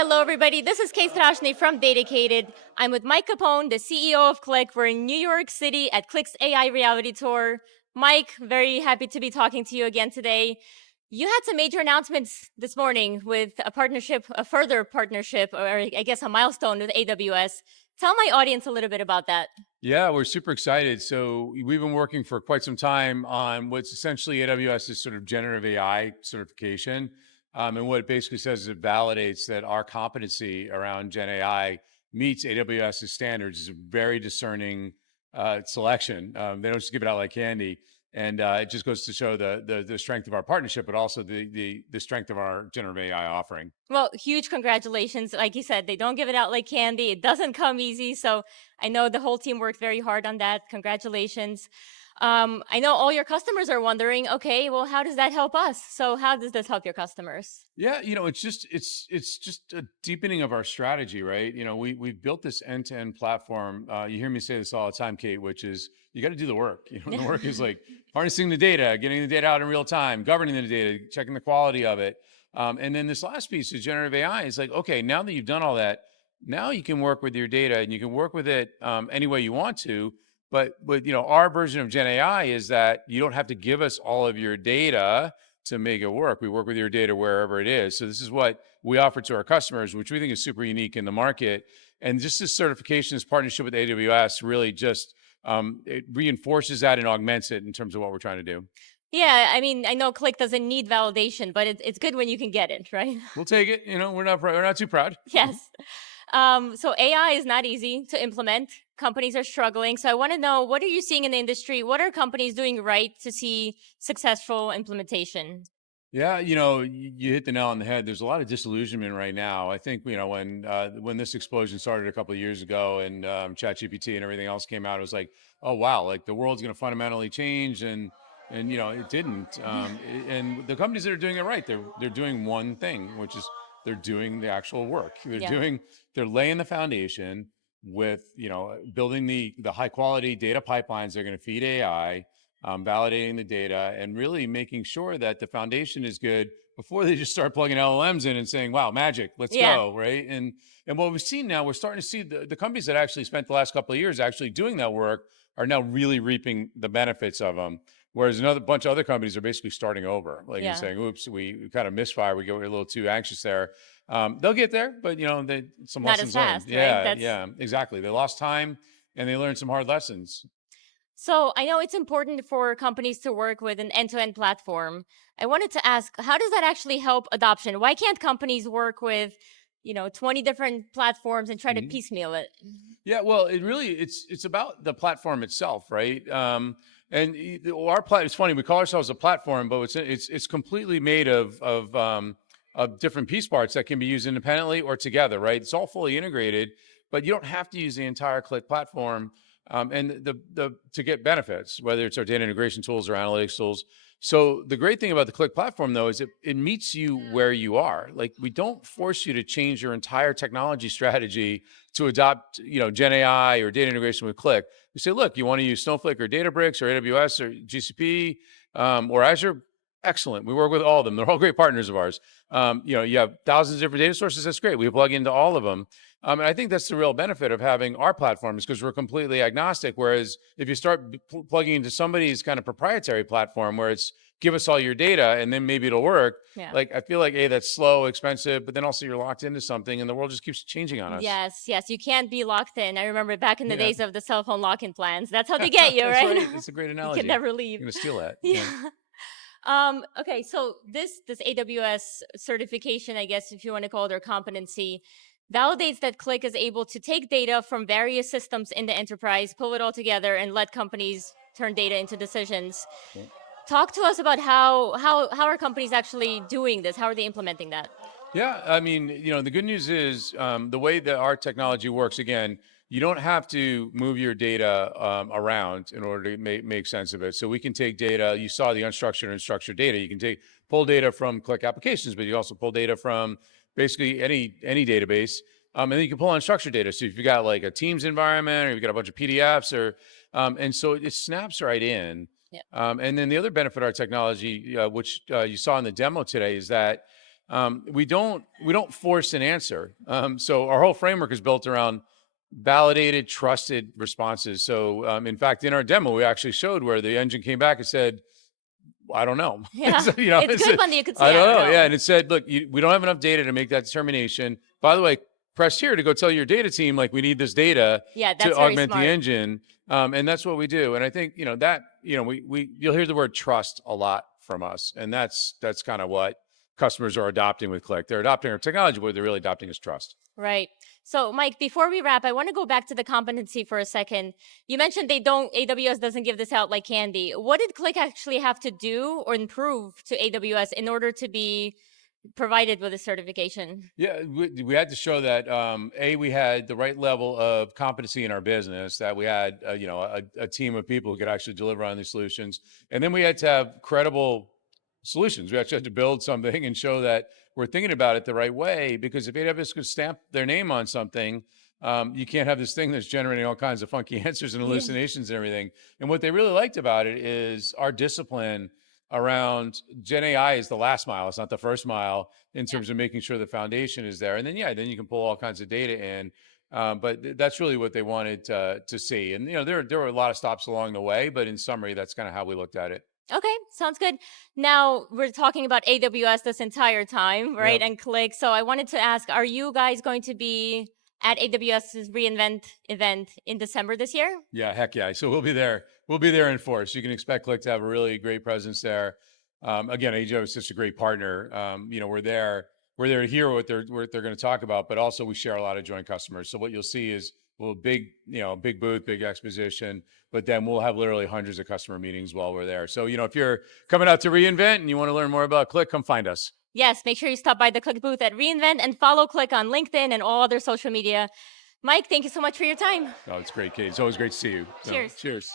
Hello, everybody. This is Kate Strashny from DATAcated. I'm with Mike Capone, the CEO of Qlik. We're in New York City at Qlik's AI Reality Tour. Mike, very happy to be talking to you again today. You had some major announcements this morning with a partnership, a further partnership, or I guess a milestone with AWS. Tell my audience a little bit about that. Yeah, we're super excited. So we've been working for quite some time on what's essentially AWS's sort of generative AI certification. And what it basically says is it validates that our competency around Gen AI meets AWS's standards. It's a very discerning selection. They don't just give it out like candy. And it just goes to show the strength of our partnership, but also the strength of our generative AI offering. Well, huge congratulations. Like you said, they don't give it out like candy. It doesn't come easy. So I know the whole team worked very hard on that. Congratulations. I know all your customers are wondering, okay, well, how does that help us? So how does this help your customers? Yeah, it's just a deepening of our strategy, right? We've built this end-to-end platform. You hear me say this all the time, Kate, which is you got to do the work. The work is like harnessing the data, getting the data out in real time, governing the data, checking the quality of it. And then this last piece is generative AI. Is like, okay, now that you've done all that, now you can work with your data and you can work with it any way you want to. But our version of Gen AI is that you don't have to give us all of your data to make it work. We work with your data wherever it is. So this is what we offer to our customers, which we think is super unique in the market. And just this certification, this partnership with AWS really just it reinforces that and augments it in terms of what we're trying to do. Yeah, I mean, I know Qlik doesn't need validation, but it's good when you can get it, right? We'll take it. We're not too proud. Yes. So AI is not easy to implement. Companies are struggling. So I want to know, what are you seeing in the industry? What are companies doing right to see successful implementation? Yeah, you hit the nail on the head. There's a lot of disillusionment right now. I think when this explosion started a couple of years ago and ChatGPT and everything else came out, it was like, oh wow, like the world's going to fundamentally change, and it didn't. And the companies that are doing it right, they're doing one thing, which is they're doing the actual work. Yeah. They're laying the foundation with building the high quality data pipelines. They're going to feed AI, validating the data, and really making sure that the foundation is good before they just start plugging LLMs in and saying, wow, magic, let's Yeah. go, right? And what we've seen now, we're starting to see the companies that actually spent the last couple of years actually doing that work are now really reaping the benefits of them. Whereas another bunch of other companies are basically starting over, like and Yeah. saying, oops, we kind of misfire, we go a little too anxious there. They'll get there, but some Not as lessons learned. fast, right? Yeah, yeah, exactly. They lost time and they learned some hard lessons. So I know it's important for companies to work with an end-to-end platform. I wanted to ask, how does that actually help adoption? Why can't companies work with, 20 different platforms and try to Mhm. piecemeal it? Yeah, well, it's about the platform itself, right? It's funny, we call ourselves a platform, but it's completely made of different piece parts that can be used independently or together, right? It's all fully integrated, but you don't have to use the entire Qlik platform and the to get benefits, whether it's our data integration tools or analytics tools. So the great thing about the Qlik platform, though, is it meets you where you are. Like we don't force you to change your entire technology strategy to adopt, Gen AI or data integration with Qlik. We say, look, you want to use Snowflake or Databricks or AWS or GCP or Azure? Excellent. We work with all of them. They're all great partners of ours. You have thousands of different data sources. That's great. We plug into all of them. And I think that's the real benefit of having our platform is because we're completely agnostic. Whereas if you start plugging into somebody's kind of proprietary platform where it's give us all your data and then maybe it'll work, Yeah. like I feel like, hey, that's slow, expensive, but then also you're locked into something and the world just keeps changing on us. Yes, yes, you can't be locked in. I remember back in the Yeah, days of the cell phone lock-in plans. That's how they get you, that's right? right. It's a great You can analogy. never I'm leave. going to steal that. Yeah. Yeah. Okay, so this AWS certification, I guess if you want to call it, or competency, validates that Qlik is able to take data from various systems in the enterprise, pull it all together, and let companies turn data into decisions. Yeah. Talk to us about how are companies actually doing this? How are they implementing that? Yeah, I mean, the good news is the way that our technology works. Again, you don't have to move your data around in order to make sense of it. So we can take data. You saw the unstructured and structured data. You can pull data from Qlik applications, but you also pull data from basically any database, and then you can pull unstructured data. So if you got like a Teams environment, or you've got a bunch of PDFs, and so it snaps right in. Yeah. And then the other benefit of our technology, which you saw in the demo today, is that we don't force an answer. So our whole framework is built around validated, trusted responses. So in fact, in our demo, we actually showed where the engine came back and said, I don't know. Yeah, So, it's it good said, when you could say, I don't know. know. Yeah, and it said, look, we don't have enough data to make that determination. By the way, press here to go tell your data team, like, we need this data Yeah, to that's very augment the smart. engine. And that's what we do. And I think, that, you'll hear the word trust a lot from us. And that's kind of what customers are adopting with Qlik. They're adopting our technology, but what they're really adopting is trust. Right. So, Mike, before we wrap, I want to go back to the competency for a second. You mentioned AWS doesn't give this out like candy. What did Qlik actually have to do or improve to AWS in order to be provided with a certification? Yeah, we had to show that we had the right level of competency in our business, that we had a team of people who could actually deliver on these solutions, and then we had to have credible solutions. We actually had to build something and show that we're thinking about it the right way. Because if AWS could stamp their name on something, you can't have this thing that's generating all kinds of funky answers and hallucinations and everything. And what they really liked about it is our discipline around Gen AI is the last mile. It's not the first mile in terms of making sure the foundation is there. And then, then you can pull all kinds of data in. But that's really what they wanted to see. And, there were a lot of stops along the way, but in summary, that's kind of how we looked at it. Okay, sounds good. Now, we're talking about AWS this entire time, right? Yep. And Qlik. So I wanted to ask, are you guys going to be at AWS's reInvent event in December this year? Yeah, heck yeah. So we'll be there. We'll be there in force. You can expect Qlik to have a really great presence there. Again, AWS is such a great partner. We're there. We're there to hear what they're going to talk about, but also we share a lot of joint customers. So what you'll see is big booth, big exposition, but then we'll have literally hundreds of customer meetings while we're there. So, if you're coming out to reInvent and you want to learn more about Qlik, come find us. Yes, make sure you stop by the Qlik booth at reInvent and follow Qlik on LinkedIn and all other social media. Mike, thank you so much for your time. Oh, it's great, Kate. It's always great to see you. Cheers. Cheers.